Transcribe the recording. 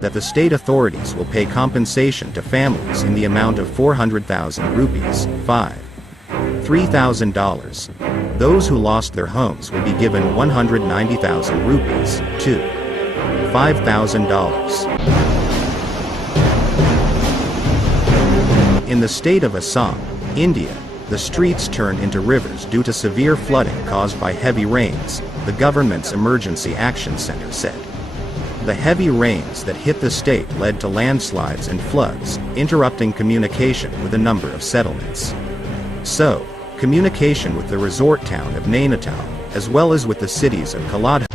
That the state authorities will pay compensation to families in the amount of 400,000 rupees, $3,000. Those who lost their homes will be given 190,000 rupees, $5,000. In the state of Assam, India, the streets turned into rivers due to severe flooding caused by heavy rains, the government's Emergency Action Center said. The heavy rains that hit the state led to landslides and floods, interrupting communication with a number of settlements. So, communication with the resort town of Nainital, as well as with the cities of Kalad